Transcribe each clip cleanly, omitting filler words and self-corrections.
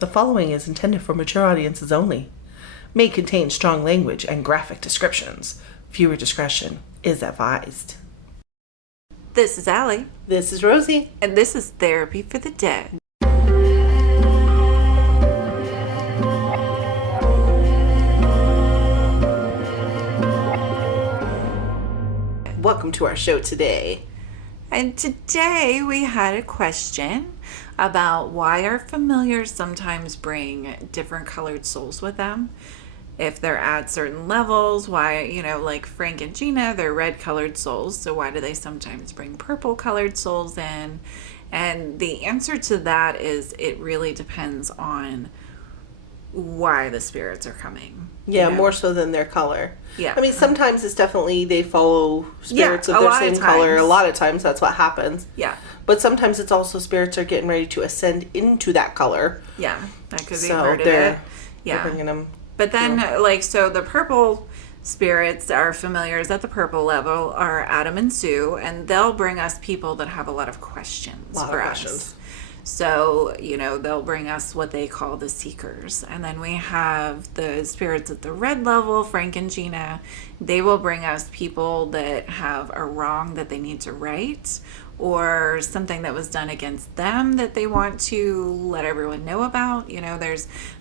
The following is intended for mature audiences only. May contain strong language and graphic descriptions. Viewer discretion is advised. This is Allie. This is Rosie. And this is Therapy for the Dead. Welcome to our show today. And today we had a question about why our familiars sometimes bring different colored souls with them. If they're at certain levels, why, like Frank and Gina, they're red colored souls. So why do they sometimes bring purple colored souls in? And the answer to that is it really depends on why the spirits are coming. Yeah, more so than their color. Yeah. I mean, sometimes it's definitely they follow spirits of their same color. A lot of times that's what happens. Yeah. But sometimes it's also spirits are getting ready to ascend into that color. Yeah, that could be So part of they're it. Yeah. bringing them. But then, so the purple spirits, our familiars at the purple level, are Adam and Sue, and they'll bring us people that have a lot of questions for us. So, they'll bring us what they call the seekers. And then we have the spirits at the red level, Frank and Gina. They will bring us people that have a wrong that they need to right, or something that was done against them that they want to let everyone know about.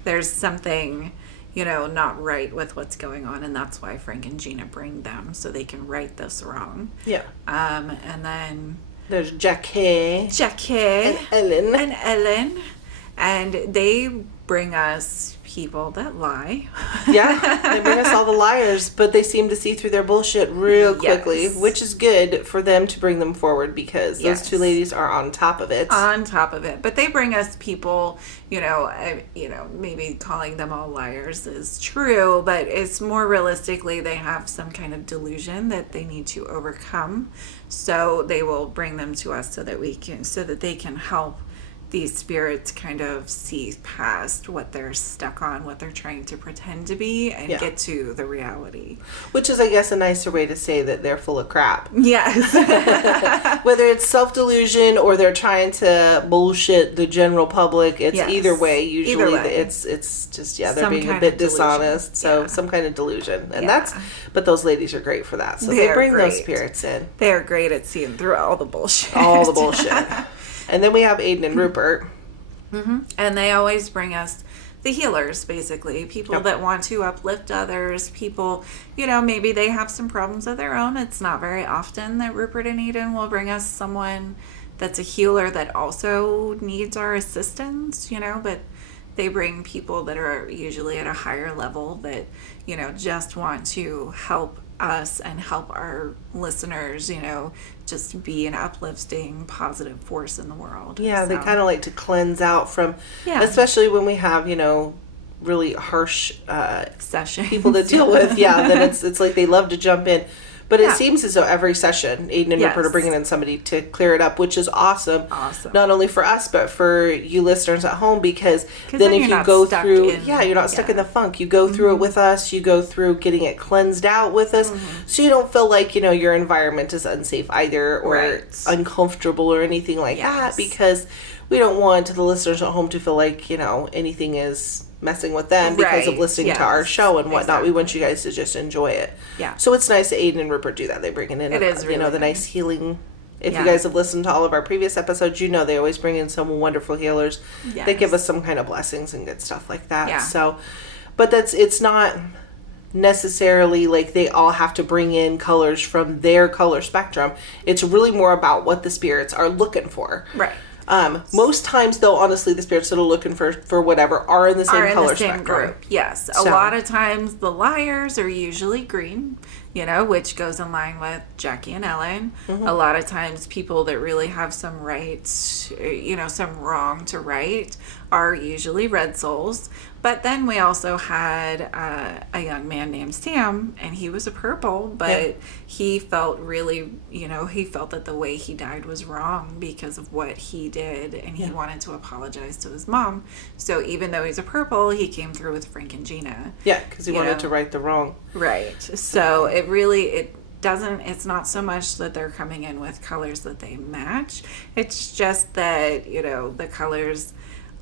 There's something, not right with what's going on, and that's why Frank and Gina bring them, so they can right this wrong. Yeah. And then There's Jackie and Ellen. And they bring us people that lie. Yeah, they bring us all the liars, but they seem to see through their bullshit real quickly, Yes. which is good for them to bring them forward because those two ladies are on top of it. On top of it. But they bring us people, maybe calling them all liars is true, but it's more realistically they have some kind of delusion that they need to overcome. So they will bring them to us so that they can help these spirits kind of see past what they're stuck on, what they're trying to pretend to be, and get to the reality. Which is, I guess, a nicer way to say that they're full of crap. Yes. Whether it's self-delusion or they're trying to bullshit the general public, it's either way. Usually it's just, they're Some being a kind bit of delusion. dishonest. So some kind of delusion. And but those ladies are great for that. So they bring those spirits in. They're great at seeing through all the bullshit. All the bullshit. And then we have Aiden and Rupert. Mm-hmm. And they always bring us the healers, basically. People that want to uplift others. People, maybe they have some problems of their own. It's not very often that Rupert and Aiden will bring us someone that's a healer that also needs our assistance, but they bring people that are usually at a higher level that, just want to help us and help our listeners, just be an uplifting, positive force in the world. Yeah, they kind of like to cleanse out from, especially when we have, really harsh sessions people to deal with. Yeah, then it's like they love to jump in. But it seems as though every session, Aiden and Rupert are bringing in somebody to clear it up, which is awesome. Awesome. Not only for us, but for you listeners at home, because then if you go through, you're not stuck in the funk. You go through it with us. You go through getting it cleansed out with us. So you don't feel like, your environment is unsafe either or uncomfortable or anything like that, because we don't want the listeners at home to feel like, anything is messing with them because of listening to our show and whatnot. We want you guys to just enjoy it. Yeah. So it's nice that Aiden and Rupert do that. They bring in, it is really the nice healing. If you guys have listened to all of our previous episodes, they always bring in some wonderful healers. Yes. They give us some kind of blessings and good stuff like that. Yeah. So, but it's not necessarily like they all have to bring in colors from their color spectrum. It's really more about what the spirits are looking for. Right. Most times, though, honestly, the spirits that are looking for whatever are in the same color spectrum. Group. Yes. A lot of times the liars are usually green, which goes in line with Jackie and Ellen. Mm-hmm. A lot of times people that really have some rights, some wrong to right are usually red souls. But then we also had a young man named Sam, and he was a purple, but he felt really, he felt that the way he died was wrong because of what he did, and he wanted to apologize to his mom. So even though he's a purple, he came through with Frank and Gina. Yeah, because he wanted to right the wrong. Right. So it's not so much that they're coming in with colors that they match. It's just that, the colors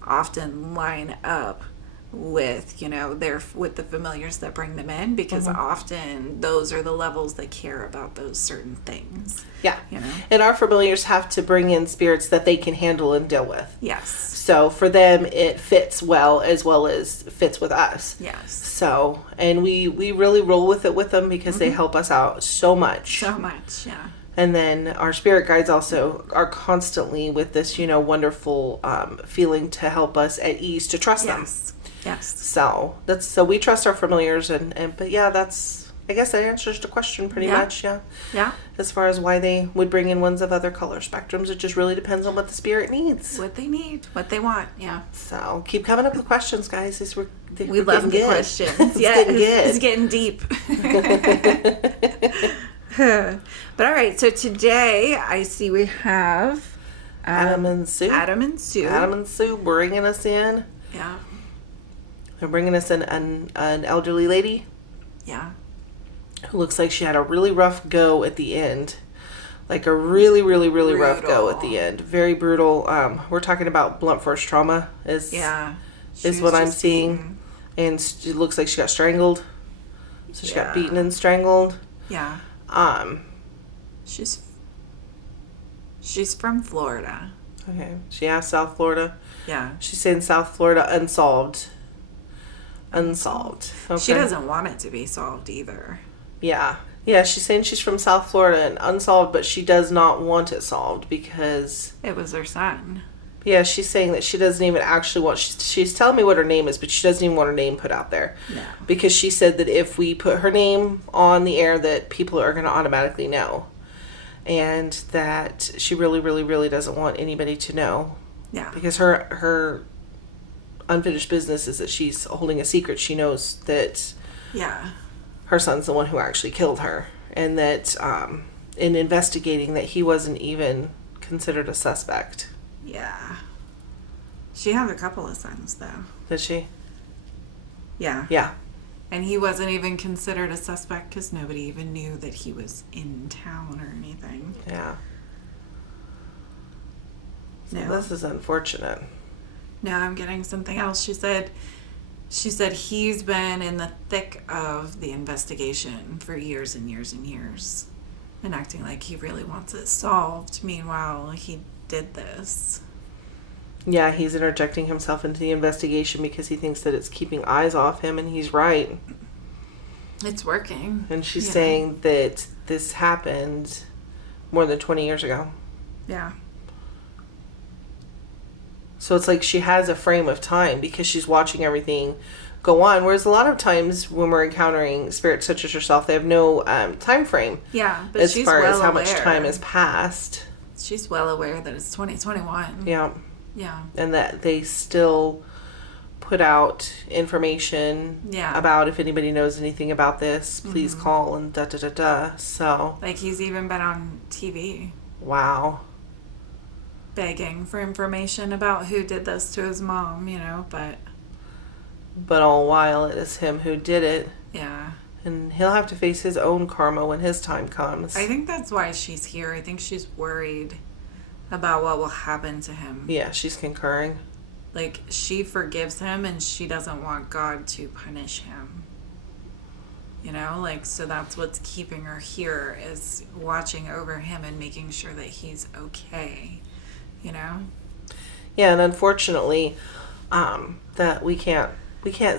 often line up with, you know, with the familiars that bring them in, because often those are the levels that care about those certain things. Yeah. You know? And our familiars have to bring in spirits that they can handle and deal with. Yes. So for them, it fits well as fits with us. Yes. So, and we really roll with it with them because they help us out so much. So much, yeah. And then our spirit guides also are constantly with this, you know, wonderful feeling to help us at ease, to trust them. Yes. So we trust our familiars, but yeah, I guess that answers the question pretty much. Yeah. Yeah. As far as why they would bring in ones of other color spectrums, it just really depends on what the spirit needs. What they need, what they want. Yeah. So keep coming up with questions, guys. We love the questions. It's getting deep. But all right, so today I see we have Adam and Sue. Adam and Sue bringing us in. Yeah. They're bringing us in an elderly lady. Yeah. Who looks like she had a really rough go at the end. Like a really, really, really rough go at the end. Very brutal. We're talking about blunt force trauma is what I'm seeing. Beaten. And it looks like she got strangled. So she got beaten and strangled. Yeah. She's from Florida. Okay. South Florida. Yeah. She's saying South Florida unsolved. Okay. She doesn't want it to be solved either. Yeah. Yeah, she's saying she's from South Florida and unsolved, but she does not want it solved because it was her son. Yeah, she's saying that she doesn't even actually want... She's telling me what her name is, but she doesn't even want her name put out there. No. Because she said that if we put her name on the air, that people are going to automatically know. And that she really, really, really doesn't want anybody to know. Yeah. Because her unfinished business is that she's holding a secret. She knows that her son's the one who actually killed her. And that in investigating that he wasn't even considered a suspect. Yeah. She has a couple of sons, though. Did she? Yeah. Yeah. And he wasn't even considered a suspect because nobody even knew that he was in town or anything. Yeah. So no. This is unfortunate. No, I'm getting something else. She said he's been in the thick of the investigation for years and years and years and acting like he really wants it solved. Meanwhile, he did this. Yeah, he's interjecting himself into the investigation because he thinks that it's keeping eyes off him, and he's right. It's working. And she's saying that this happened more than 20 years ago. Yeah. So it's like she has a frame of time because she's watching everything go on. Whereas a lot of times when we're encountering spirits such as herself, they have no time frame. Yeah, but as she's far well as how aware. much time has passed. She's well aware that it's 2021. Yeah. Yeah. And that they still put out information about if anybody knows anything about this, please call and da-da-da-da. So. Like he's even been on TV. Wow. Begging for information about who did this to his mom, but all the while it is him who did it. Yeah. And he'll have to face his own karma when his time comes. I think that's why she's here. I think she's worried about what will happen to him. Yeah, she's concurring. Like, she forgives him and she doesn't want God to punish him. So that's what's keeping her here, is watching over him and making sure that he's okay. Yeah, and unfortunately, that we can't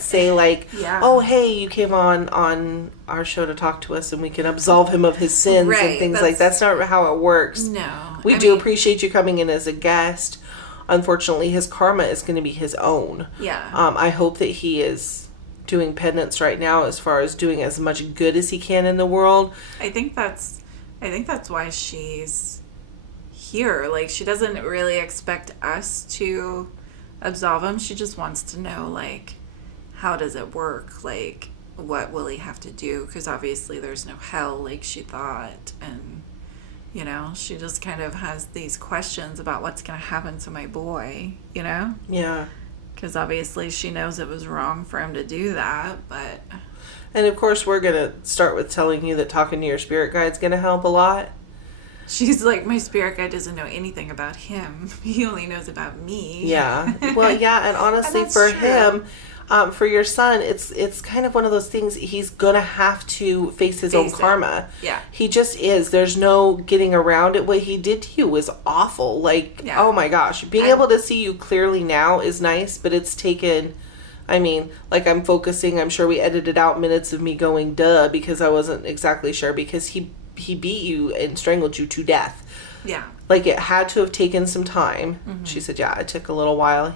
say oh, hey, you came on our show to talk to us and we can absolve him of his sins and things like that. That's not how it works. No. We do appreciate you coming in as a guest. Unfortunately, his karma is going to be his own. Yeah. I hope that he is doing penance right now as far as doing as much good as he can in the world. I think that's why she's here. Like, she doesn't really expect us to absolve him. She just wants to know, how does it work? Like, what will he have to do? Because obviously there's no hell like she thought. And, she just kind of has these questions about what's going to happen to my boy, Yeah. Because obviously she knows it was wrong for him to do that, but... And of course we're going to start with telling you that talking to your spirit guide's going to help a lot. She's like, my spirit guide doesn't know anything about him. He only knows about me. Yeah. Well, yeah, and honestly, and for true. him, for your son, it's kind of one of those things. He's gonna have to face his own karma. Yeah. He just is. There's no getting around it. What he did to you was awful. Like, oh my gosh, being able to see you clearly now is nice, but it's taken. I mean, like, I'm focusing. I'm sure we edited out minutes of me going duh because I wasn't exactly sure, because he beat you and strangled you to death. Yeah. Like, it had to have taken some time. Mm-hmm. She said, yeah, it took a little while.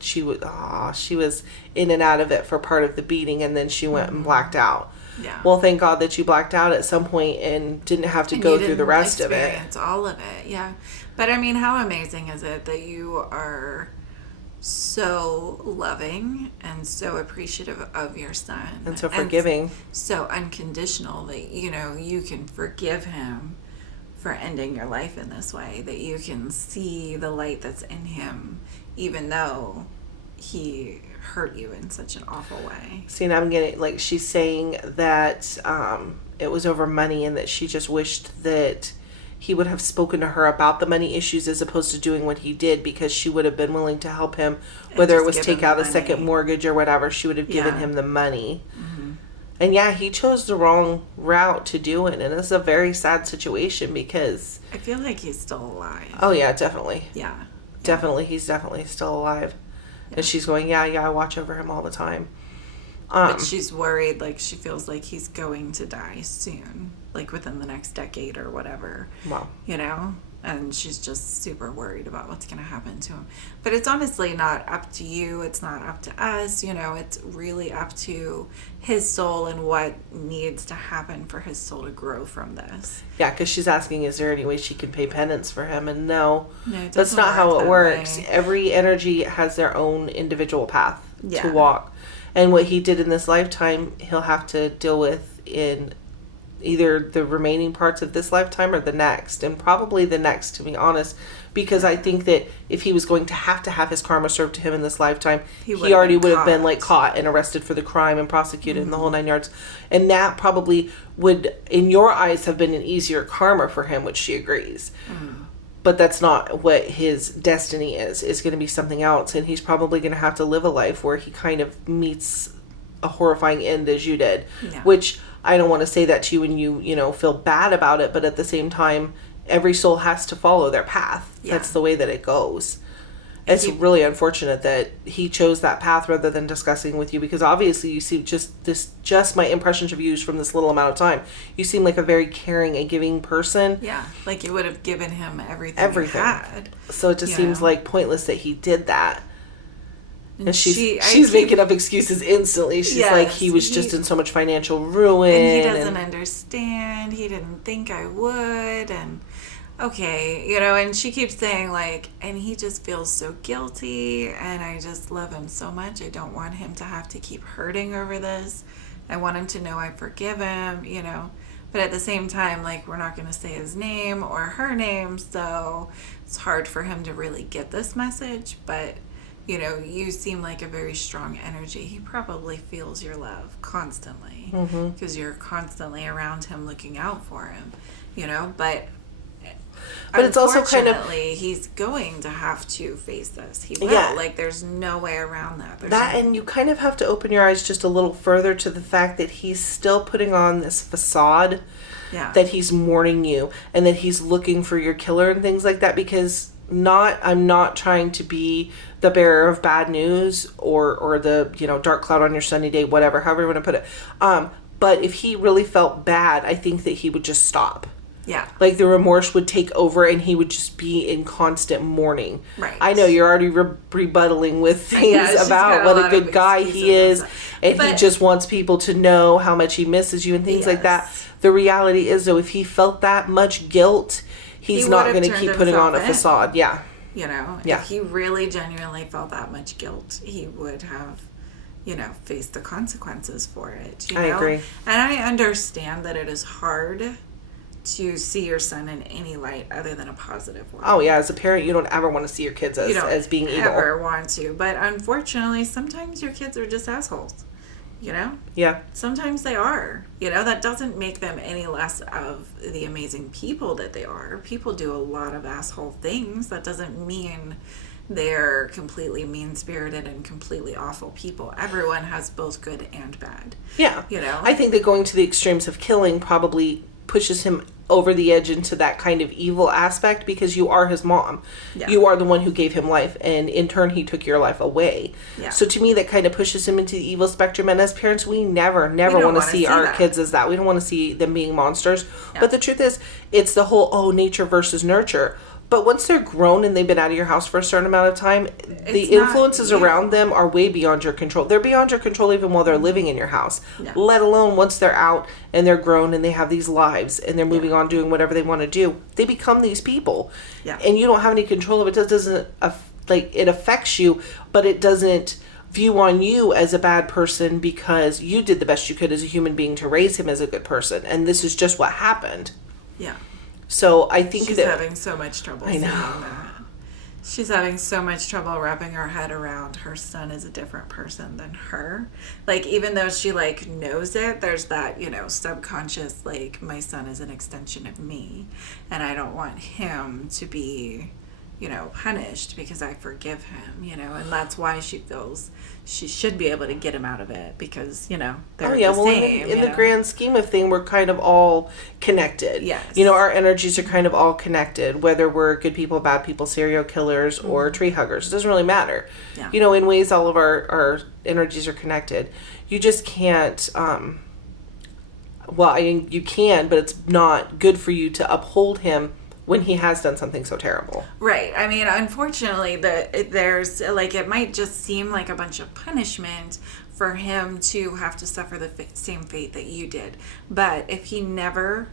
She was in and out of it for part of the beating, and then she went and blacked out. Yeah. Well, thank God that you blacked out at some point and didn't have to go through the rest of it. All of it, yeah. But I mean, how amazing is it that you are so loving and so appreciative of your son, and so forgiving, and so unconditional that you can forgive him for ending your life in this way, that you can see the light that's in him even though he hurt you in such an awful way. See, now I'm getting, like, she's saying that it was over money and that she just wished that he would have spoken to her about the money issues as opposed to doing what he did, because she would have been willing to help him, whether it was take out a second mortgage or whatever. She would have given him the money. Mm-hmm. And yeah, he chose the wrong route to do it, and it's a very sad situation because I feel like he's still alive. Oh yeah, definitely. Yeah. Definitely, he's definitely still alive. Yeah. And she's going, yeah, I watch over him all the time. But she's worried, like, she feels like he's going to die soon, like within the next decade or whatever. Wow. And she's just super worried about what's going to happen to him. But it's honestly not up to you. It's not up to us. It's really up to his soul and what needs to happen for his soul to grow from this. Yeah, because she's asking, is there any way she can pay penance for him? And no that's not how it works. Every energy has their own individual path to walk. And what he did in this lifetime, he'll have to deal with in either the remaining parts of this lifetime or the next, and probably the next, to be honest, because I think that if he was going to have his karma served to him in this lifetime, he already would have been like caught and arrested for the crime and prosecuted in the whole 9 yards, and that probably would, in your eyes, have been an easier karma for him, which she agrees. But that's not what his destiny is. It's going to be something else, and he's probably going to have to live a life where he kind of meets a horrifying end as you did, which I don't want to say that to you and you feel bad about it, but at the same time, every soul has to follow their path. That's the way that it goes. It's really unfortunate that he chose that path rather than discussing with you, because obviously you seem just my impressions of you from this little amount of time. You seem like a very caring and giving person. Yeah, like you would have given him everything you had. So it just seems like pointless that he did that. And she's making up excuses instantly. She's like, he was just in so much financial ruin. And he doesn't understand. He didn't think I would. And okay, and she keeps saying, like, and he just feels so guilty. And I just love him so much. I don't want him to have to keep hurting over this. I want him to know I forgive him, But at the same time, like, we're not going to say his name or her name. So it's hard for him to really get this message. But you seem like a very strong energy. He probably feels your love constantly because you're constantly around him, looking out for him, but it's also kind of, he's going to have to face this. He will. Yeah. Like, there's no way around that. And you kind of have to open your eyes just a little further to the fact that he's still putting on this facade that he's mourning you and that he's looking for your killer and things like that, because I'm not trying to be the bearer of bad news or the dark cloud on your sunny day, whatever, however you want to put it. But if he really felt bad, I think that he would just stop. Yeah. Like, the remorse would take over and he would just be in constant mourning. Right. I know you're already rebuttaling with things about what a good guy he is, and he just wants people to know how much he misses you and things like that. The reality is, though, if he felt that much guilt, he's not going to keep putting on a facade. Yeah. If he really genuinely felt that much guilt, he would have, faced the consequences for it. I agree. And I understand that it is hard to see your son in any light other than a positive one. Oh, yeah. As a parent, you don't ever want to see your kids as being evil. You don't ever want to. But unfortunately, sometimes your kids are just assholes. You know? Yeah. Sometimes they are. You know, that doesn't make them any less of the amazing people that they are. People do a lot of asshole things. That doesn't mean they're completely mean-spirited and completely awful people. Everyone has both good and bad. Yeah. You know? I think that going to the extremes of killing probably pushes him over the edge into that kind of evil aspect, because you are his mom. Yeah. You are the one who gave him life, and in turn he took your life away. Yeah. So to me that kind of pushes him into the evil spectrum, and as parents we never want to see our kids as that. We don't want to see them being monsters. Yeah. But the truth is, it's the whole nature versus nurture. But once they're grown and they've been out of your house for a certain amount of time, the influences around them are way beyond your control. They're beyond your control even while they're living in your house, let alone once they're out and they're grown and they have these lives and they're moving on doing whatever they want to do. They become these people. Yeah. And you don't have any control of it. It doesn't, it affects you, but it doesn't view on you as a bad person because you did the best you could as a human being to raise him as a good person. And this is just what happened. Yeah. So I think she's having so much trouble saying that. She's having so much trouble wrapping her head around her son is a different person than her. Like, even though she, like, knows it, there's that, you know, subconscious, like, my son is an extension of me. And I don't want him to be, you know, punished because I forgive him, you know. And that's why she feels she should be able to get him out of it because, you know, they're the same. In the grand scheme of thing, we're kind of all connected. Yes. You know, our energies are kind of all connected, whether we're good people, bad people, serial killers, or tree huggers. It doesn't really matter. Yeah. You know, in ways all of our energies are connected. You just can't, well, I mean, you can, but it's not good for you to uphold him when he has done something so terrible. Right. I mean, unfortunately, there's, like, it might just seem like a bunch of punishment for him to have to suffer the same fate that you did. But if he never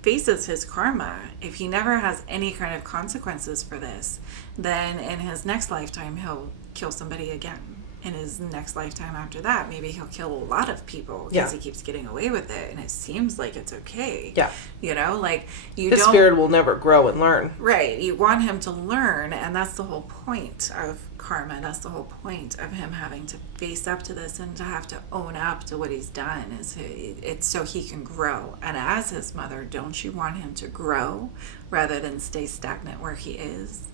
faces his karma, if he never has any kind of consequences for this, then in his next lifetime, he'll kill somebody again. In his next lifetime after that, maybe he'll kill a lot of people because he keeps getting away with it, and it seems like it's okay. Yeah, you know, like his spirit will never grow and learn. Right, you want him to learn, and that's the whole point of karma. That's the whole point of him having to face up to this and to have to own up to what he's done. It's so he can grow. And as his mother, don't you want him to grow rather than stay stagnant where he is?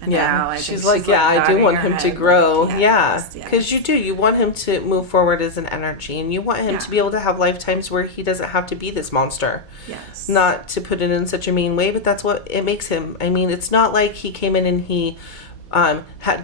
And yeah, she's like, I do want him to grow. Like, yes, yeah, because you do. You want him to move forward as an energy, and you want him to be able to have lifetimes where he doesn't have to be this monster. Yes. Not to put it in such a mean way, but that's what it makes him. I mean, it's not like he came in and he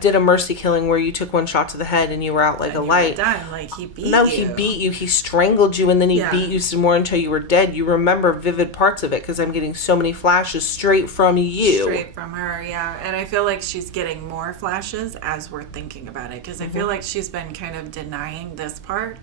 did a mercy killing where you took one shot to the head and you were out like a light. Like he beat you. No, he beat you. He strangled you, and then he beat you some more until you were dead. You remember vivid parts of it because I'm getting so many flashes straight from you. Straight from her, yeah. And I feel like she's getting more flashes as we're thinking about it because I feel like she's been kind of denying this part,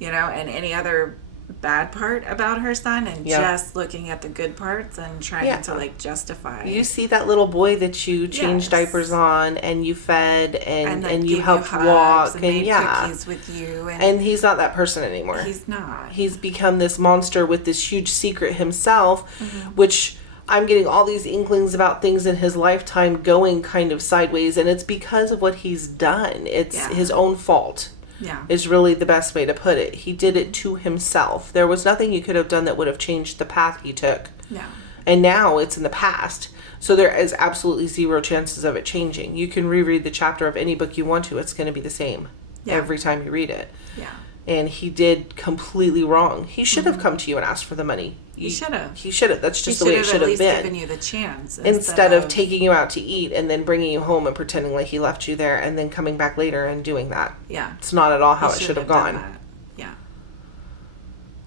you know, and any other bad part about her son and just looking at the good parts and trying to like justify. You see that little boy that you changed diapers on and you fed and you helped walk and made cookies with you and he's not that person anymore. He's not. He's become this monster with this huge secret himself, which I'm getting all these inklings about things in his lifetime going kind of sideways, and it's because of what he's done. It's his own fault. Yeah. Is really the best way to put it. He did it to himself. There was nothing you could have done that would have changed the path he took. Yeah. And now it's in the past. So there is absolutely zero chances of it changing. You can reread the chapter of any book you want to. It's going to be the same every time you read it. Yeah. And he did completely wrong. He should have come to you and asked for the money. He should have. He should have. That's just the way it should have been. He should have at least given you the chance. Instead of taking you out to eat and then bringing you home and pretending like he left you there and then coming back later and doing that. Yeah. It's not at all how it should have gone. Yeah.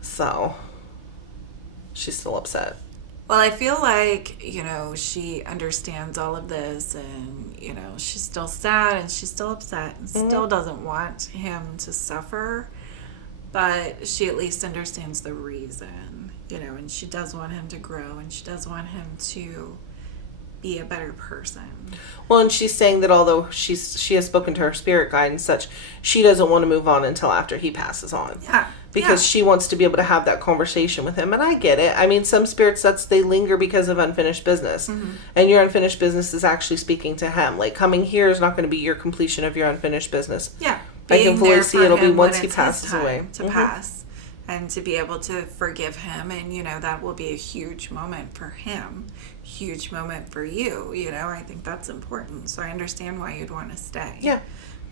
So, she's still upset. Well, I feel like, you know, she understands all of this and, you know, she's still sad and she's still upset and still doesn't want him to suffer. But she at least understands the reason, you know, and she does want him to grow and she does want him to be a better person. Well, and she's saying that although she has spoken to her spirit guide and such, she doesn't want to move on until after he passes on. Yeah. Because she wants to be able to have that conversation with him. And I get it. I mean, some spirits, they linger because of unfinished business. Mm-hmm. And your unfinished business is actually speaking to him. Like, coming here is not going to be your completion of your unfinished business. Yeah. being I can fully see it'll be once he passes away. To pass and to be able to forgive him. And, you know, that will be a huge moment for him, huge moment for you. You know, I think that's important. So I understand why you'd want to stay. Yeah.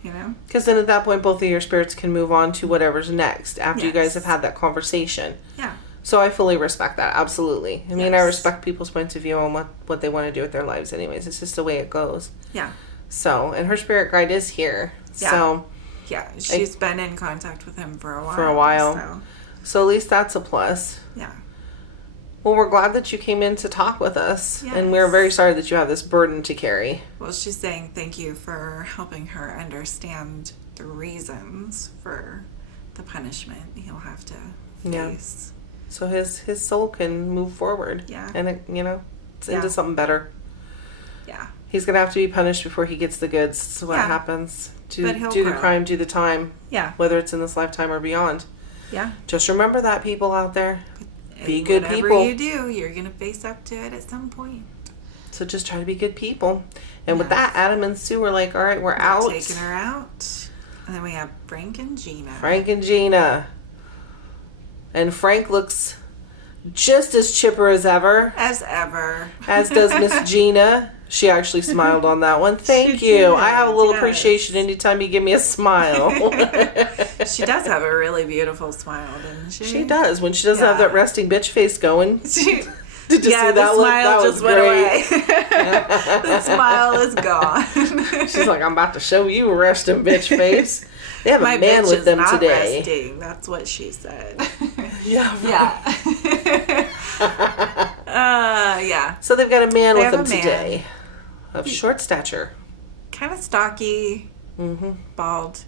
You know? Because then at that point, both of your spirits can move on to whatever's next after you guys have had that conversation. Yeah. So I fully respect that. Absolutely. I mean, I respect people's points of view on what they want to do with their lives anyways. It's just the way it goes. Yeah. So, and her spirit guide is here. Yeah. So. Yeah. She's been in contact with him for a while. So at least that's a plus. Yeah. Well, we're glad that you came in to talk with us. Yes. And we're very sorry that you have this burden to carry. Well, she's saying thank you for helping her understand the reasons for the punishment he'll have to face. So his soul can move forward. Yeah. And, it's into something better. Yeah. He's going to have to be punished before he gets the goods. So what happens? Do the crime, do the time. Yeah. Whether it's in this lifetime or beyond. Yeah. Just remember that, people out there. Be good people. Whatever you do, you're going to face up to it at some point. So just try to be good people. And with that, Adam and Sue were like, all right, we're out. Taking her out. And then we have Frank and Gina. And Frank looks just as chipper as ever. As does Miss Gina. She actually smiled on that one. Thank you. I have a little appreciation anytime you give me a smile. She does have a really beautiful smile, doesn't she? She does. When she doesn't have that resting bitch face going. Did you see that the smile just went away. The smile is gone. She's like, I'm about to show you a resting bitch face. They have a man with them today. Resting. That's what she said. Yeah. Yeah. So they've got a man with them today. Of short stature. Kind of stocky. Bald.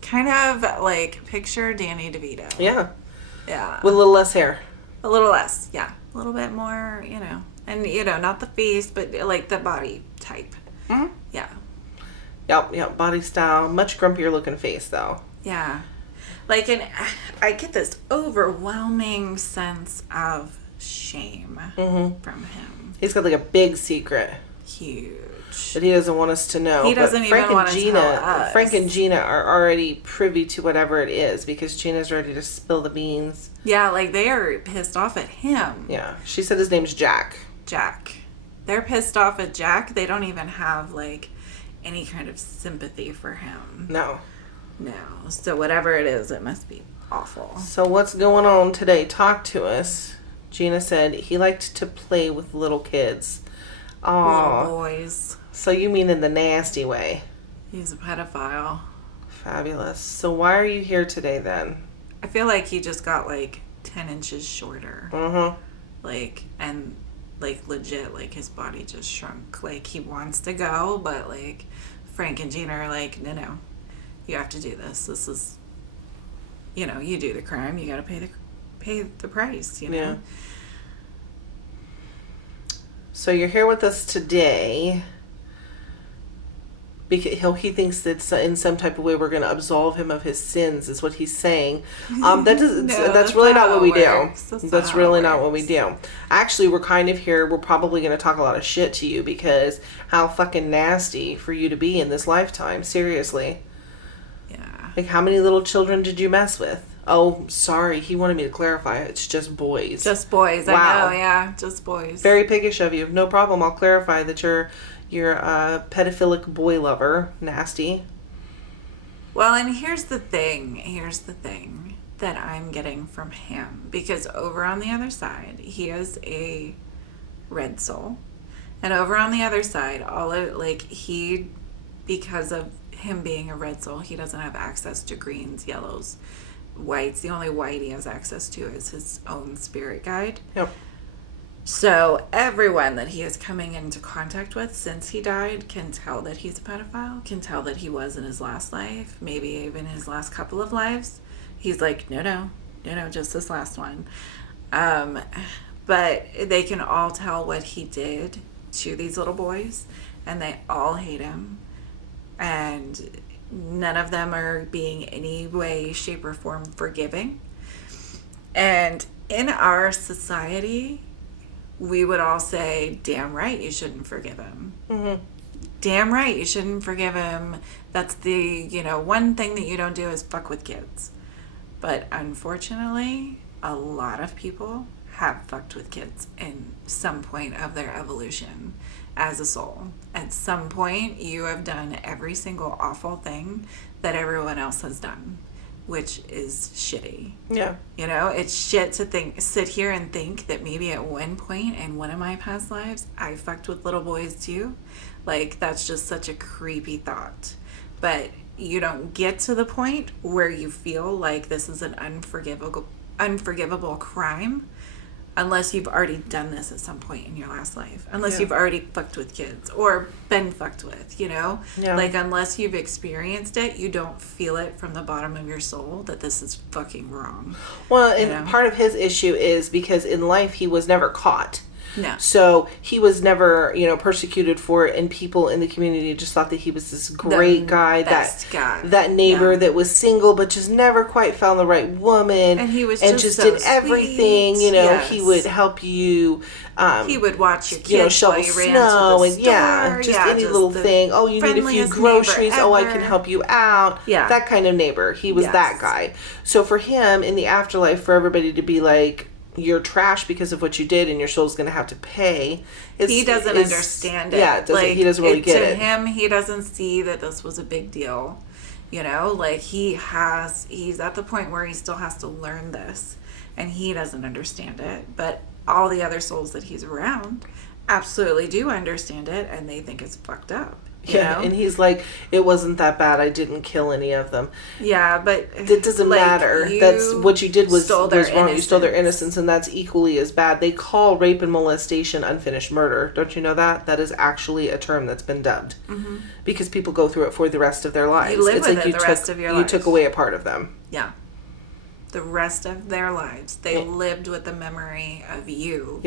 Kind of like picture Danny DeVito. Yeah. Yeah. With a little less hair. A little less, yeah. A little bit more, And, not the face, but like the body type. Mm-hmm. Yeah. Yep. Body style. Much grumpier looking face, though. Yeah. Like, and I get this overwhelming sense of shame from him. He's got like a big secret. Huge. That he doesn't want us to know. He doesn't even want to tell us. Frank and Gina are already privy to whatever it is because Gina's ready to spill the beans. Yeah, like they are pissed off at him. Yeah. She said his name's Jack. They're pissed off at Jack. They don't even have like any kind of sympathy for him. No. So whatever it is, it must be awful. So what's going on today? Talk to us. Gina said he liked to play with little kids. Aww. Little boys. So you mean in the nasty way? He's a pedophile. Fabulous. So why are you here today then? I feel like he just got like 10 inches shorter. Like, and like legit, like his body just shrunk. Like he wants to go, but like Frank and Gina are like, no, you have to do this. This is, you do the crime, you got to pay the price, Yeah. So you're here with us today because he thinks that in some type of way we're going to absolve him of his sins, is what he's saying. That's really not what we do. That's really not what we do. Actually, we're kind of here. We're probably going to talk a lot of shit to you because how fucking nasty for you to be in this lifetime. Seriously. Yeah. Like, how many little children did you mess with? Oh, sorry. He wanted me to clarify. It's just boys. Just boys. Wow. I know, yeah. Just boys. Very piggish of you. No problem. I'll clarify that you're a pedophilic boy lover. Nasty. Well, and here's the thing that I'm getting from him. Because over on the other side, he is a red soul. And over on the other side, because of him being a red soul, he doesn't have access to greens, yellows, whites. The only white he has access to is his own spirit guide. Yep. So everyone that he is coming into contact with since he died can tell that he's a pedophile, can tell that he was in his last life, maybe even his last couple of lives. He's like, no, just this last one. But they can all tell what he did to these little boys, and they all hate him. And none of them are being any way, shape, or form forgiving. And in our society, we would all say, damn right, you shouldn't forgive him. damn right you shouldn't forgive him. That's the, one thing that you don't do is fuck with kids. But unfortunately, a lot of people have fucked with kids in some point of their evolution as a soul. At some point, you have done every single awful thing that everyone else has done, which is shitty. Yeah. It's shit to sit here and think that maybe at one point in one of my past lives, I fucked with little boys too. Like, that's just such a creepy thought. But you don't get to the point where you feel like this is an unforgivable crime unless you've already done this at some point in your last life. Unless you've already fucked with kids or been fucked with, Yeah. Like, unless you've experienced it, you don't feel it from the bottom of your soul that this is fucking wrong. Well, and part of his issue is because in life he was never caught. No. So he was never, persecuted for it, and people in the community just thought that he was this great guy, that neighbor that was single but just never quite found the right woman, and he was just did everything. Yes. He would help you. He would watch your kids shovel while you ran snow to the store. Any little thing. Oh, you need a few groceries. Oh, I can help you out. Yeah, that kind of neighbor. He was that guy. So for him in the afterlife, for everybody to be like, you're trash because of what you did and your soul's going to have to pay. He doesn't understand it. Yeah, he doesn't really get it. To him, he doesn't see that this was a big deal. Like he's at the point where he still has to learn this and he doesn't understand it. But all the other souls that he's around absolutely do understand it and they think it's fucked up. And he's like, it wasn't that bad. I didn't kill any of them. Yeah, but it doesn't matter. That's what you did was wrong. You stole their innocence, and that's equally as bad. They call rape and molestation unfinished murder. Don't you know that? That is actually a term that's been dubbed because people go through it for the rest of their lives. You live with it the rest of your life. You took away a part of them. Yeah. The rest of their lives, they lived with the memory of you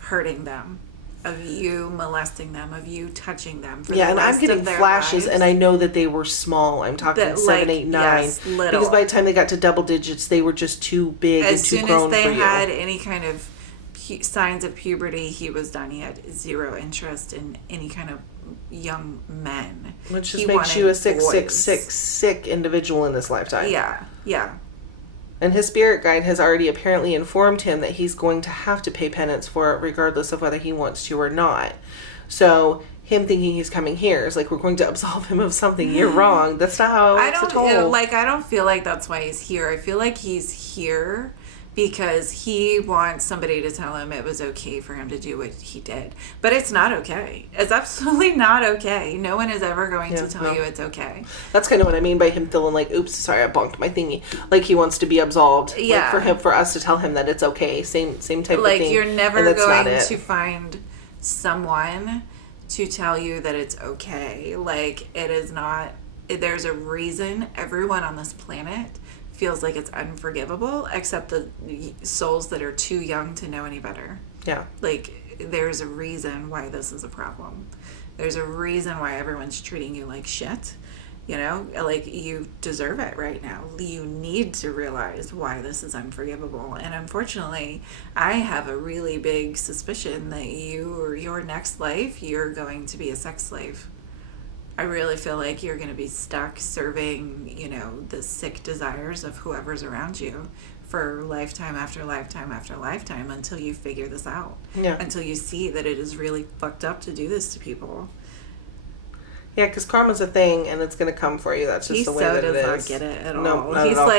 hurting them. Of you molesting them, of you touching them. For the and I'm getting flashes, and I know that they were small. I'm talking 7, 8, 9. Yes, little. Because by the time they got to double digits, they were just too big and too grown for you. As soon as they had any kind of signs of puberty, he was done. He had zero interest in any kind of young men. Which just makes you a sick individual in this lifetime. Yeah. And his spirit guide has already apparently informed him that he's going to have to pay penance for it regardless of whether he wants to or not. So him thinking he's coming here is like, we're going to absolve him of something. You're wrong. That's not how it's at all. I don't feel like that's why he's here. I feel like he's here because he wants somebody to tell him it was okay for him to do what he did. But it's not okay. It's absolutely not okay. No one is ever going to tell you it's okay. That's kind of what I mean by him feeling like, oops, sorry, I bonked my thingy. Like he wants to be absolved. Yeah. Like for us to tell him that it's okay. Same type of thing. Like you're never going to find someone to tell you that it's okay. Like it is not, there's a reason everyone on this planet feels like it's unforgivable, except the souls that are too young to know any better. Yeah. Like, there's a reason why this is a problem. There's a reason why everyone's treating you like shit. Like, you deserve it right now. You need to realize why this is unforgivable. And unfortunately, I have a really big suspicion that you or your next life, you're going to be a sex slave. I really feel like you're going to be stuck serving, the sick desires of whoever's around you for lifetime after lifetime after lifetime until you figure this out. Yeah. Until you see that it is really fucked up to do this to people. Yeah, because karma's a thing, and it's going to come for you. That's just the way that it is. He does not get it at all. Not at all.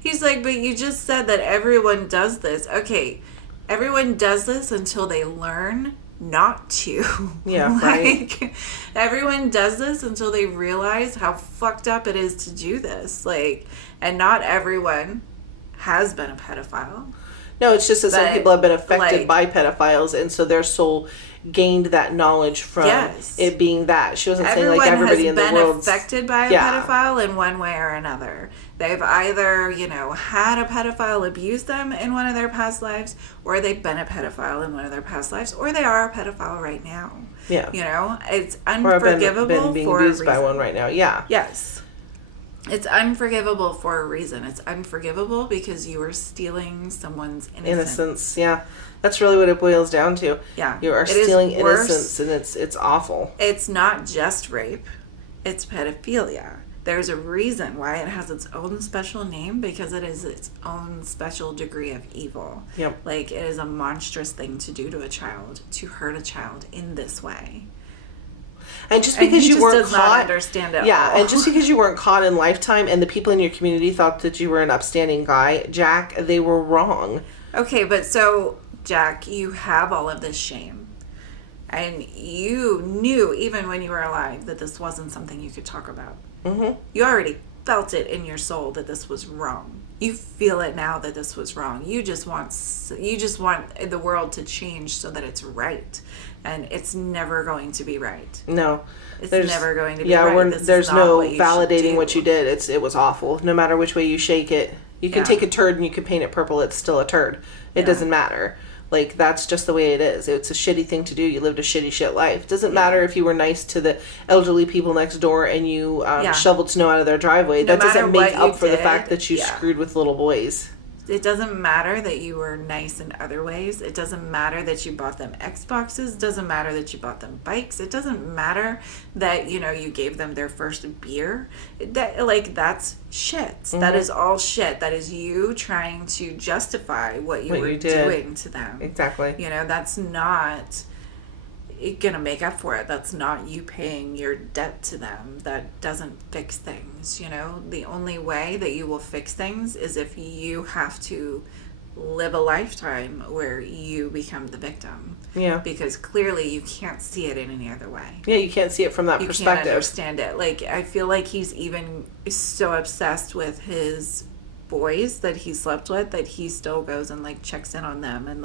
He's like, but you just said that everyone does this. Okay, everyone does this until they learn not to. Yeah, right. Everyone does this until they realize how fucked up it is to do this. And not everyone has been a pedophile. No, it's just that some people have been affected by pedophiles, and so their soul gained that knowledge from it being that. She wasn't saying like everybody in the world has been affected by a pedophile in one way or another. They've either, had a pedophile abuse them in one of their past lives, or they've been a pedophile in one of their past lives, or they are a pedophile right now. Yeah. It's unforgivable or been being abused by one right now. Yeah. Yes. It's unforgivable for a reason. It's unforgivable because you are stealing someone's innocence. Yeah. That's really what it boils down to. Yeah. You are stealing innocence, and it's awful. It's not just rape. It's pedophilia. There's a reason why it has its own special name, because it is its own special degree of evil. Yep. Like, it is a monstrous thing to do to a child, to hurt a child in this way. And just because you weren't caught, not understand it. And just because you weren't caught in Lifetime, and the people in your community thought that you were an upstanding guy, Jack, they were wrong. Okay, but so Jack, you have all of this shame, and you knew even when you were alive that this wasn't something you could talk about. Mm-hmm. You already felt it in your soul that this was wrong. You feel it now that this was wrong. You just want the world to change so that it's right. And it's never going to be right. No. It's never going to be right. There's no validating what you did. It was awful. No matter which way you shake it. You can take a turd and you can paint it purple. It's still a turd. It doesn't matter. Like, that's just the way it is. It's a shitty thing to do. You lived a shitty shit life. It doesn't matter if you were nice to the elderly people next door and you shoveled snow out of their driveway. That doesn't make up for the fact that you screwed with little boys. It doesn't matter that you were nice in other ways. It doesn't matter that you bought them Xboxes. It doesn't matter that you bought them bikes. It doesn't matter that, you gave them their first beer. That's shit. Mm-hmm. That is all shit. That is you trying to justify what you were doing to them. Exactly. That's not gonna make up for it. That's not you paying your debt to them. That doesn't fix things. The only way that you will fix things is if you have to live a lifetime where you become the victim. Yeah. Because clearly you can't see it in any other way. Yeah, you can't see it from that perspective. You can't understand it. Like, I feel like he's even so obsessed with his boys that he slept with that he still goes and checks in on them and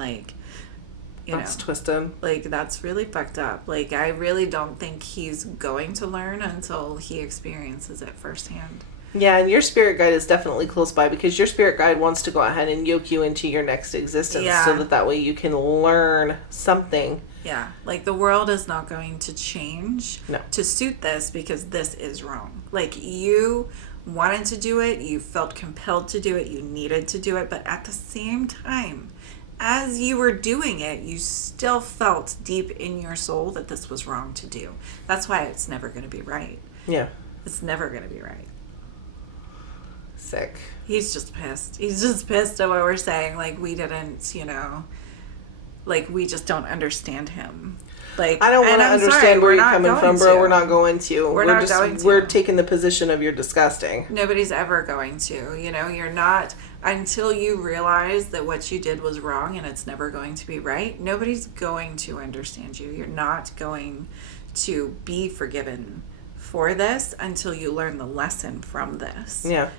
that's twisted. That's really fucked up. I really don't think he's going to learn until he experiences it firsthand. Yeah, and your spirit guide is definitely close by, because your spirit guide wants to go ahead and yoke you into your next existence so that way you can learn something. Yeah, the world is not going to change to suit this, because this is wrong. You wanted to do it, you felt compelled to do it, you needed to do it, but at the same time, as you were doing it, you still felt deep in your soul that this was wrong to do. That's why it's never going to be right. Yeah. It's never going to be right. Sick. He's just pissed. He's just pissed at what we're saying. We didn't, we just don't understand him. I don't want to understand where you're coming from, bro. We're not going to. We're not going to. We're taking the position of you're disgusting. Nobody's ever going to. You're not, until you realize that what you did was wrong and it's never going to be right, nobody's going to understand you. You're not going to be forgiven for this until you learn the lesson from this. Yeah.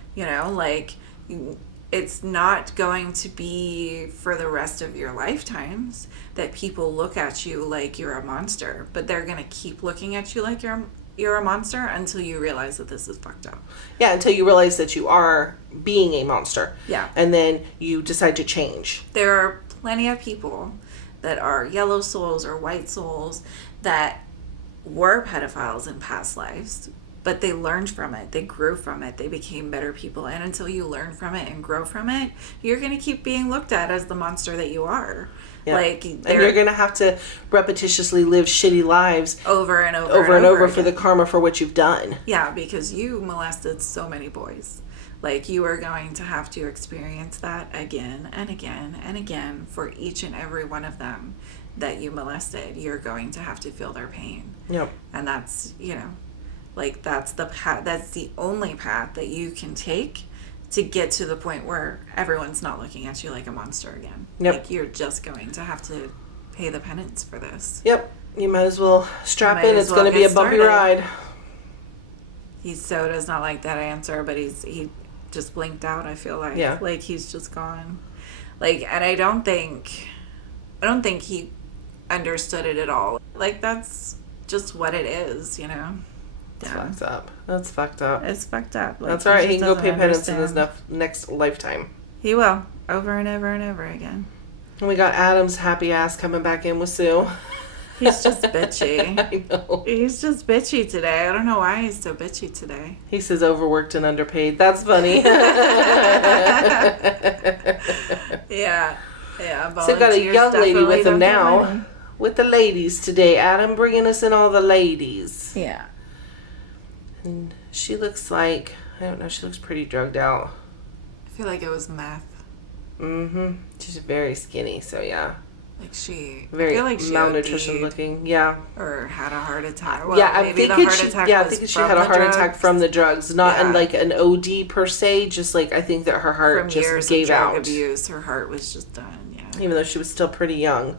It's not going to be for the rest of your lifetimes that people look at you like you're a monster, but they're going to keep looking at you like you're a monster until you realize that this is fucked up. Yeah, until you realize that you are being a monster. Yeah. And then you decide to change. There are plenty of people that are yellow souls or white souls that were pedophiles in past lives, but they learned from it. They grew from it. They became better people. And until you learn from it and grow from it, you're going to keep being looked at as the monster that you are. Yeah. And you're going to have to repetitiously live shitty lives over and over for the karma for what you've done. Yeah, because you molested so many boys. You are going to have to experience that again and again and again for each and every one of them that you molested. You're going to have to feel their pain. Yep. And that's, that's the path. That's the only path that you can take to get to the point where everyone's not looking at you like a monster again. Yep. You're just going to have to pay the penance for this. Yep. You might as well strap in. It's going to be a bumpy ride. He so does not like that answer, but he just blinked out, I feel like. Yeah. He's just gone. And I don't think he understood it at all. That's just what it is, It's fucked up. That's fucked up. It's fucked up. That's all right. He can go pay penance in his next lifetime. He will. Over and over and over again. And we got Adam's happy ass coming back in with Sue. He's just bitchy. I know. He's just bitchy today. I don't know why he's so bitchy today. He says overworked and underpaid. That's funny. Yeah. So got a young lady with him now. With the ladies today. Adam bringing us in all the ladies. Yeah. And she looks like, I don't know, she looks pretty drugged out. I feel like it was meth. Mm-hmm. She's very skinny, so yeah. Like she, very I feel like she malnutrition OD'd, looking, yeah. or had a heart attack. Well, yeah, I'm thinking she had a heart attack from the drugs, not in like an OD per se. Just like I think that her heart from just years gave of drug out. abuse, her heart was just done. Yeah, even though she was still pretty young.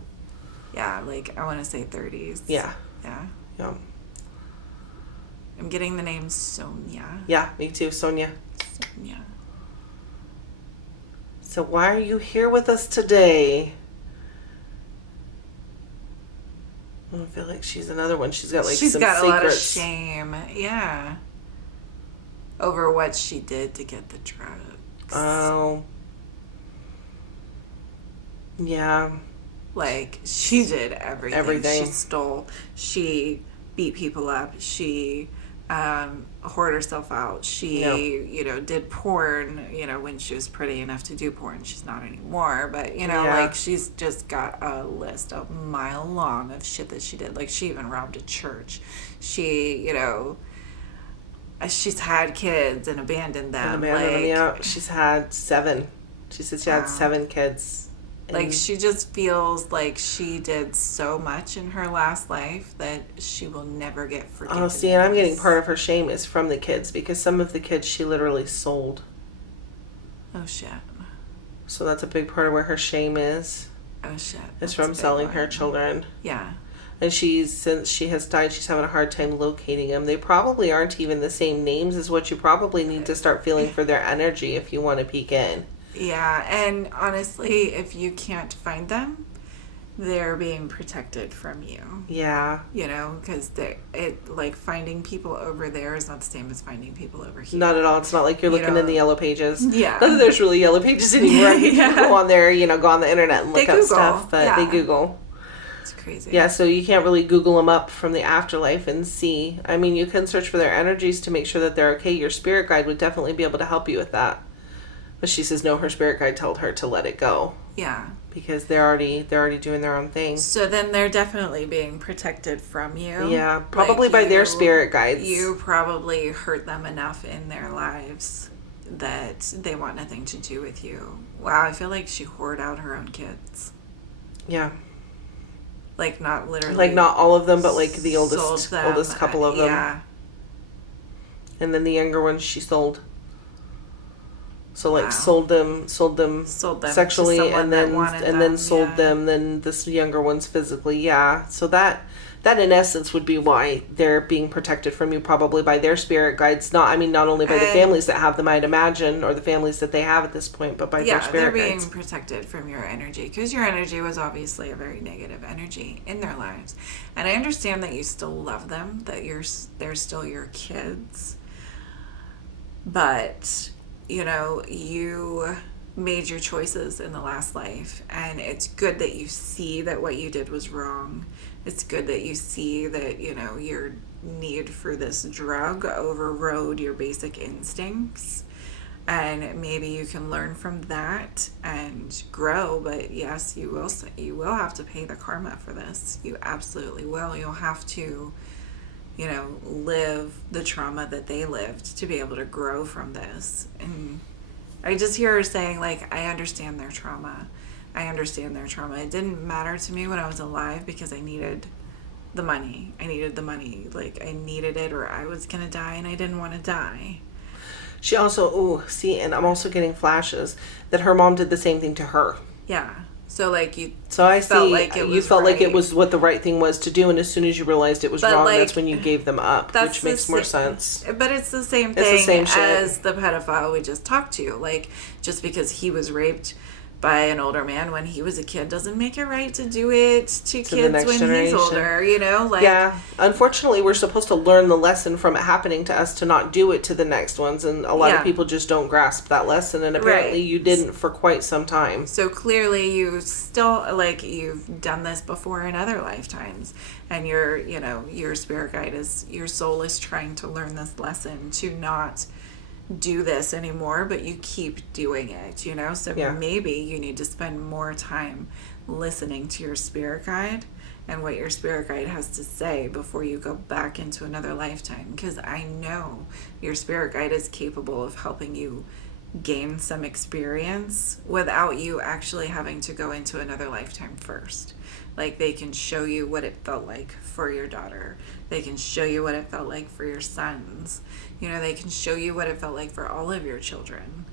Yeah, like I want to say 30s. Yeah. Yeah. Yeah. I'm getting the name Sonia. Yeah, me too, Sonia. Sonia. So why are you here with us today? I feel like she's another one. She's got like she's some got secrets. a lot of shame. Yeah. Over what she did to get the drugs. Oh. Yeah. Like she did everything. Everything. She stole. She beat people up. She whored herself out. She, did porn, when she was pretty enough to do porn. She's not anymore, but, like, she's just got a list a mile long of shit that she did. Like, she even robbed a church. She, she's had kids and abandoned them. Yeah. She's had 7. She said she had 7 kids. Like, she just feels like she did so much in her last life that she will never get forgiven. Oh, see, and I'm getting part of her shame is from the kids, because some of the kids she literally sold. Oh, shit. So that's a big part of where her shame is. Oh, shit. It's from selling her children. Yeah. And since she has died, she's having a hard time locating them. They probably aren't even the same names as what you probably need to start feeling for their energy if you want to peek in. Yeah, and honestly, if you can't find them, they're being protected from you. Yeah. Because finding people over there is not the same as finding people over here. Not at all. It's not like you're looking in the yellow pages. Yeah. Not that there's really yellow pages anymore. Yeah. People go on there, go on the internet and look up stuff, but they Google. It's crazy. Yeah, so you can't really Google them up from the afterlife and see. I mean, you can search for their energies to make sure that they're okay. Your spirit guide would definitely be able to help you with that. But she says no, her spirit guide told her to let it go. Yeah. Because they're already doing their own thing. So then they're definitely being protected from you. Yeah, probably by their spirit guides. You probably hurt them enough in their lives that they want nothing to do with you. Wow, I feel like she whored out her own kids. Yeah. Like not literally. Like not all of them, but like the oldest couple of them. Yeah. And then the younger ones she sold. So like sold them sexually, and then sold them. Then this younger one's physically, yeah. So that in essence would be why they're being protected from you, probably by their spirit guides. Not only by the families that have them, I'd imagine, or the families that they have at this point, but by their spirit guides. Yeah, they're being protected from your energy, because your energy was obviously a very negative energy in their lives, and I understand that you still love them, that they're still your kids, but. You made your choices in the last life, and it's good that you see that what you did was wrong. It's good that you see that, your need for this drug overrode your basic instincts, and maybe you can learn from that and grow. But yes, you will have to pay the karma for this. You absolutely will. You'll have to live the trauma that they lived to be able to grow from this. And I just hear her saying, like, I understand their trauma. It didn't matter to me when I was alive because I needed the money. Like, I needed it, or I was going to die, and I didn't want to die. She also, and I'm also getting flashes that her mom did the same thing to her. Yeah. So like you. So I felt like it was what the right thing was to do, and as soon as you realized it was wrong, that's when you gave them up, which makes more sense. But it's the same thing as the pedophile we just talked to. Like, just because he was raped by an older man when he was a kid doesn't make it right to do it to kids when he's older, you know? Like, yeah. Unfortunately, we're supposed to learn the lesson from it happening to us to not do it to the next ones, and a lot of people just don't grasp that lesson, and apparently you didn't for quite some time. So clearly you still, like, you've done this before in other lifetimes, and your spirit guide your soul is trying to learn this lesson to not do this anymore, but you keep doing it, you know? So maybe you need to spend more time listening to your spirit guide and what your spirit guide has to say before you go back into another lifetime, because I know your spirit guide is capable of helping you gain some experience without you actually having to go into another lifetime first. Like, they can show you what it felt like for your daughter. They can show you what it felt like for your sons. You know, they can show you what it felt like for all of your children.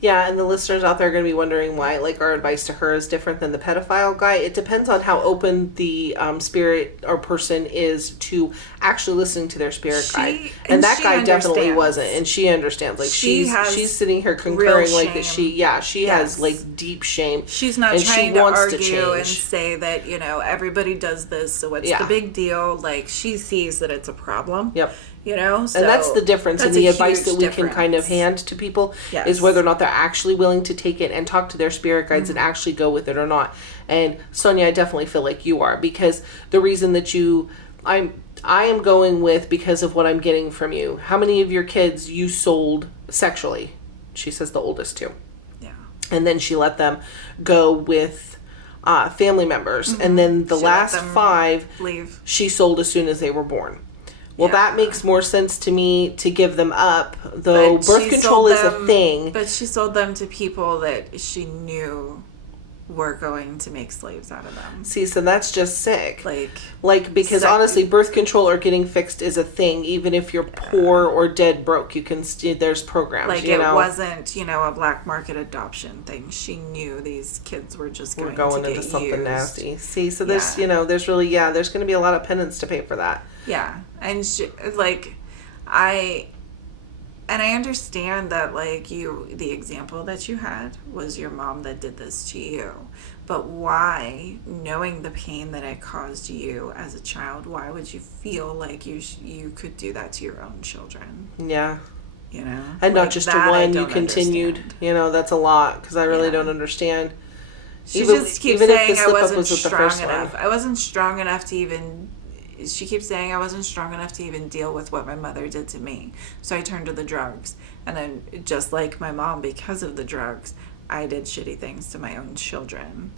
Yeah, and the listeners out there are going to be wondering why, like, our advice to her is different than the pedophile guy. It depends on how open the spirit or person is to actually listening to their spirit guide. And that guy definitely wasn't, and she understands. Like, she's sitting here concurring, like, that she has, like, deep shame. She's not trying to argue and say that, you know, everybody does this, so what's the big deal? Like, she sees that it's a problem. Yep. You know, so and that's the difference in the advice that we can kind of hand to people is whether or not they're actually willing to take it and talk to their spirit guides and actually go with it or not. And Sonia, I definitely feel like you are, because the reason that I am going with because of what I'm getting from you. How many of your kids you sold sexually? She says the oldest two. Yeah. And then she let them go with family members. And then the last 5 leave. She sold as soon as they were born. Well, that makes more sense to me to give them up, though birth control is a thing. But she sold them to people that she knew were going to make slaves out of them. See, so that's just sick. Like because honestly, birth control or getting fixed is a thing. Even if you're poor or dead broke, you can there's programs. Like, it wasn't, you know, a black market adoption thing. She knew these kids were just going to get into something used. nasty. See, so there's there's really there's going to be a lot of penance to pay for that. Yeah, and I understand that, like, the example that you had was your mom that did this to you. But why, knowing the pain that it caused you as a child, why would you feel like you could do that to your own children? Yeah. You know? And not just to one, you continued. Understand. You know, that's a lot, because I really don't understand. She just keeps saying I wasn't strong enough. I wasn't strong enough to even... She keeps saying I wasn't strong enough to even deal with what my mother did to me. So I turned to the drugs. And then, just like my mom, because of the drugs, I did shitty things to my own children.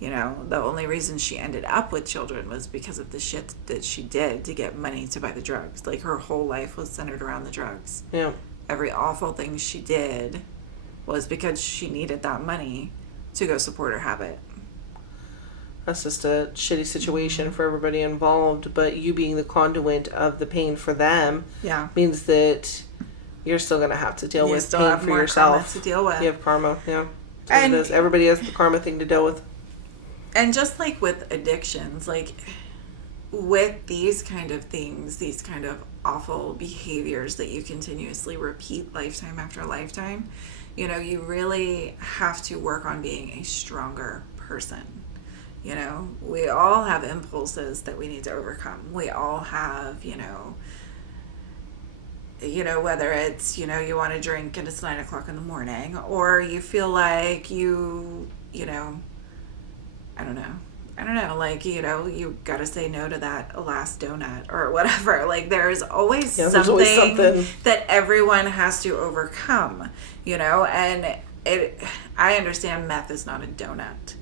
You know, the only reason she ended up with children was because of the shit that she did to get money to buy the drugs. Like, her whole life was centered around the drugs. Yeah. Every awful thing she did was because she needed that money to go support her habit. That's just a shitty situation for everybody involved, but you being the conduit of the pain for them means that you're still going to have to deal with pain for yourself. To deal with. You have karma, yeah. And everybody has the karma thing to deal with. And just like with addictions, like with these kind of things, these kind of awful behaviors that you continuously repeat lifetime after lifetime, you know, you really have to work on being a stronger person. You know, we all have impulses that we need to overcome. We all have, you know, whether it's, you know, you want to drink and it's 9 o'clock in the morning, or you feel like you know, I don't know, like, you know, you got to say no to that last donut or whatever. Like, there's always something that everyone has to overcome, you know, and I understand meth is not a donut.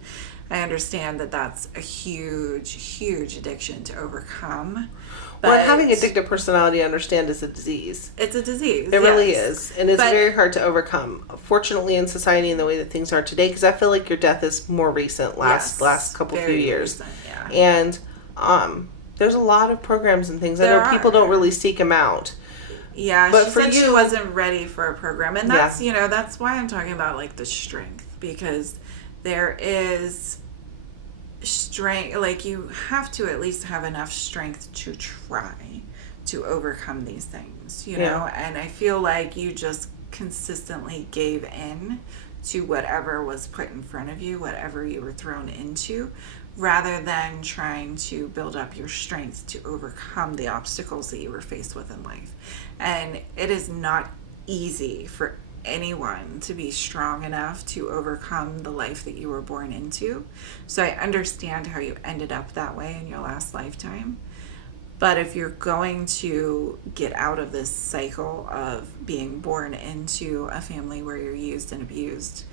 I understand that that's a huge, huge addiction to overcome. Well, having addictive personality, I understand, is a disease. It's a disease. It really is. And it's very hard to overcome. Fortunately, in society and the way that things are today, because I feel like your few years. Recent, yeah. And there's a lot of programs and things. I know people don't really seek them out. Yeah, but she said she wasn't ready for a program. And that's, you know, that's why I'm talking about, like, the strength. Because there is... strength, like, you have to at least have enough strength to try to overcome these things, you know. And I feel like you just consistently gave in to whatever was put in front of you, whatever you were thrown into, rather than trying to build up your strength to overcome the obstacles that you were faced with in life. And it is not easy for anyone to be strong enough to overcome the life that you were born into. So I understand how you ended up that way in your last lifetime. But if you're going to get out of this cycle of being born into a family where you're used and abused,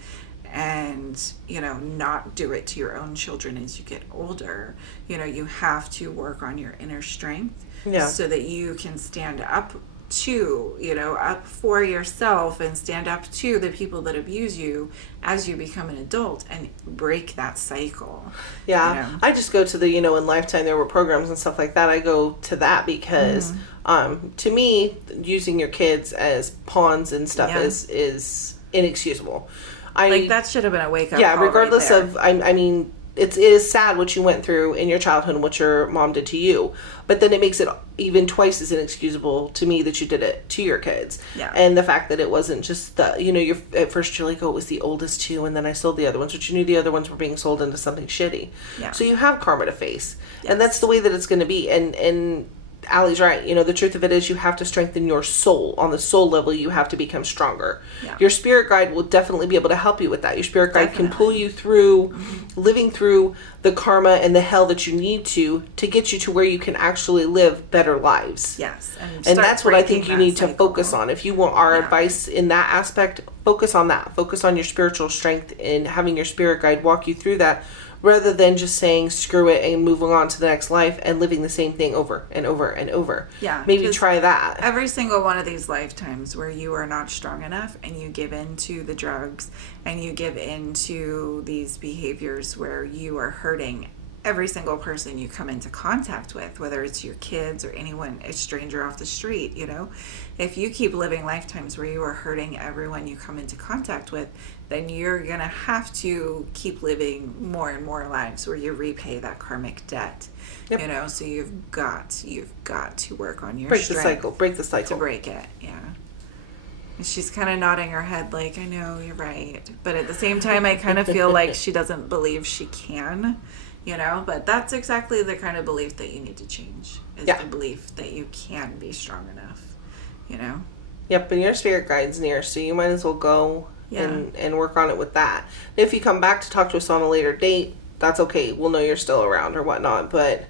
and, you know, not do it to your own children as you get older, you know, you have to work on your inner strength so that you can stand up to, you know, up for yourself and stand up to the people that abuse you as you become an adult and break that cycle. Yeah. You know? I just go to the, you know, in Lifetime there were programs and stuff like that. I go to that because to me, using your kids as pawns and stuff is inexcusable. Like that should have been a wake up call. Yeah, regardless right of, I mean, it is sad what you went through in your childhood and what your mom did to you, but then it makes it even twice as inexcusable to me that you did it to your kids. Yeah. And the fact that it wasn't just the, you know, at first you're like, oh, it was the oldest two, and then I sold the other ones, but you knew the other ones were being sold into something shitty. Yeah. So you have karma to face. Yes. And that's the way that it's going to be. And Allie's right. You know, the truth of it is you have to strengthen your soul. On the soul level, you have to become stronger. Yeah. Your spirit guide will definitely be able to help you with that. Your spirit guide can pull you through living through the karma and the hell that you need to get you to where you can actually live better lives. Yes. And that's what I think you need to focus on. If you want our advice in that aspect, focus on that. Focus on your spiritual strength and having your spirit guide walk you through that, rather than just saying screw it and moving on to the next life and living the same thing over and over and over. Yeah. Maybe try that. Every single one of these lifetimes where you are not strong enough and you give in to the drugs and you give in to these behaviors where you are hurting every single person you come into contact with, whether it's your kids or anyone, a stranger off the street, you know, if you keep living lifetimes where you are hurting everyone you come into contact with, then you're going to have to keep living more and more lives where you repay that karmic debt. Yep. You know, so you've got to work on your strength. Break the cycle. To break it, yeah. And she's kind of nodding her head like, I know, you're right. But at the same time, I kind of feel like she doesn't believe she can, you know. But that's exactly the kind of belief that you need to change, is the belief that you can be strong enough, you know. Yep, and your spirit guide's near, so you might as well go and work on it with that. If you come back to talk to us on a later date, that's okay. We'll know you're still around or whatnot, but...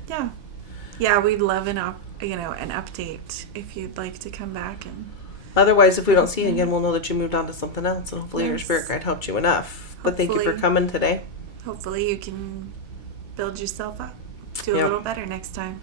Yeah, we'd love an update if you'd like to come back. And otherwise, if we don't see you again, we'll know that you moved on to something else, and hopefully your spirit guide helped you enough. But thank you for coming today. Hopefully you can build yourself up. Do a little better next time.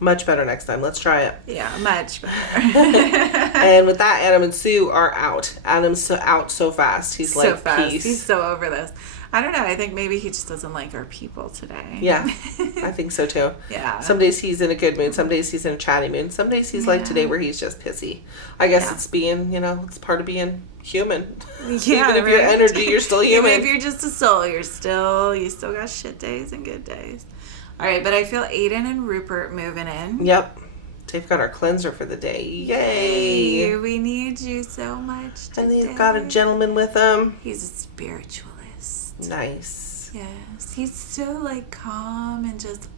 Much better next time. Let's try it. Yeah, much better. And with that, Adam and Sue are out. Adam's out so fast. He's so like, fast. Peace. He's so over this. I don't know. I think maybe he just doesn't like our people today. Yeah, I think so too. Yeah. Some days he's in a good mood. Some days he's in a chatty mood. Some days he's like today where he's just pissy. I guess it's being, you know, it's part of being human. Yeah, even if you're energy, you're still human. Even if you're just a soul, you still got shit days and good days. All right, but I feel Aiden and Rupert moving in. Yep. They've got our cleanser for the day. Yay. We need you so much today. And they've got a gentleman with them. He's a spiritualist. Nice. Yes. He's so, like, calm and just...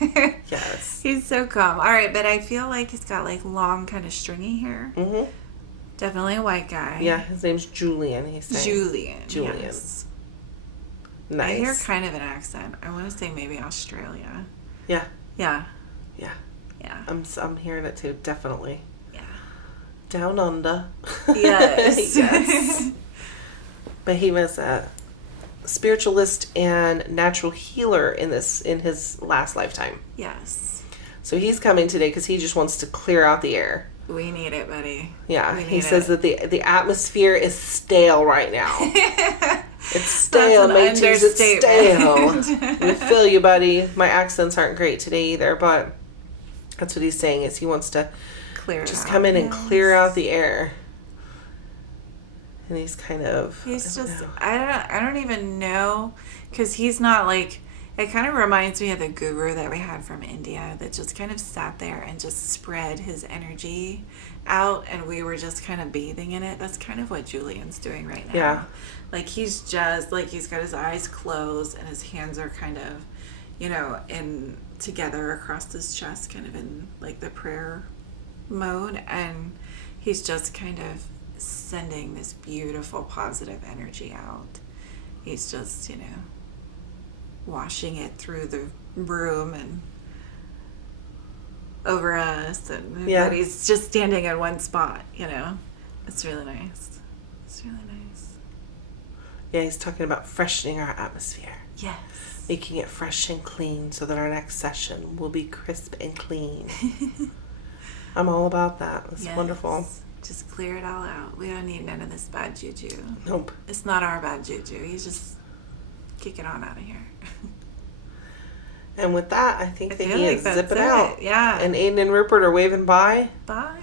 Yes. He's so calm. All right, but I feel like he's got, like, long, kind of stringy hair. Mm-hmm. Definitely a white guy. Yeah, his name's Julian, he's saying. Julian. Yes. Nice. I hear kind of an accent. I want to say maybe Australia. Yeah. Yeah. Yeah. Yeah. I'm hearing it too, definitely. Yeah. Down under. Yes. Yes. But he was a spiritualist and natural healer in his last lifetime. Yes. So he's coming today because he just wants to clear out the air. We need it, buddy. Yeah, he says that the atmosphere is stale right now. It's stale, mateys. It's stale. We feel you, buddy. My accents aren't great today either, but that's what he's saying is he wants to just come in and clear out the air. And he's kind of... I don't even know, because he's not like... It kind of reminds me of the guru that we had from India that just kind of sat there and just spread his energy out, and we were just kind of bathing in it. That's kind of what Julian's doing right now. Yeah. Like he's just like he's got his eyes closed and his hands are kind of, in together across his chest, kind of in like the prayer mode, and he's just kind of sending this beautiful positive energy out. He's just, washing it through the room and over us, and but he's just standing in one spot. It's really nice. It's really nice. Yeah, he's talking about freshening our atmosphere. Yes. Making it fresh and clean so that our next session will be crisp and clean. I'm all about that. It's wonderful. Just clear it all out. We don't need none of this bad juju. Nope. It's not our bad juju. You just kick it on out of here. And with that, I think they need to zip it out. Yeah. And Aiden and Rupert are waving bye. Bye.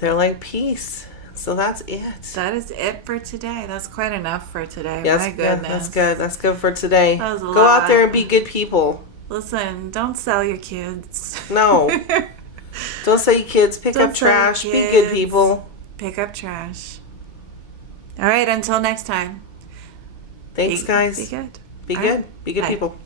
They're like, peace. So that's it. That is it for today. That's quite enough for today. Yes, my goodness. That's good. That's good for today. That was a Go lot. out there and be good people. Listen, don't sell your kids. No. Don't sell your kids. Pick up trash. Be good people. Pick up trash. All right, until next time. Thanks, guys. Be good. Be good. Be good people.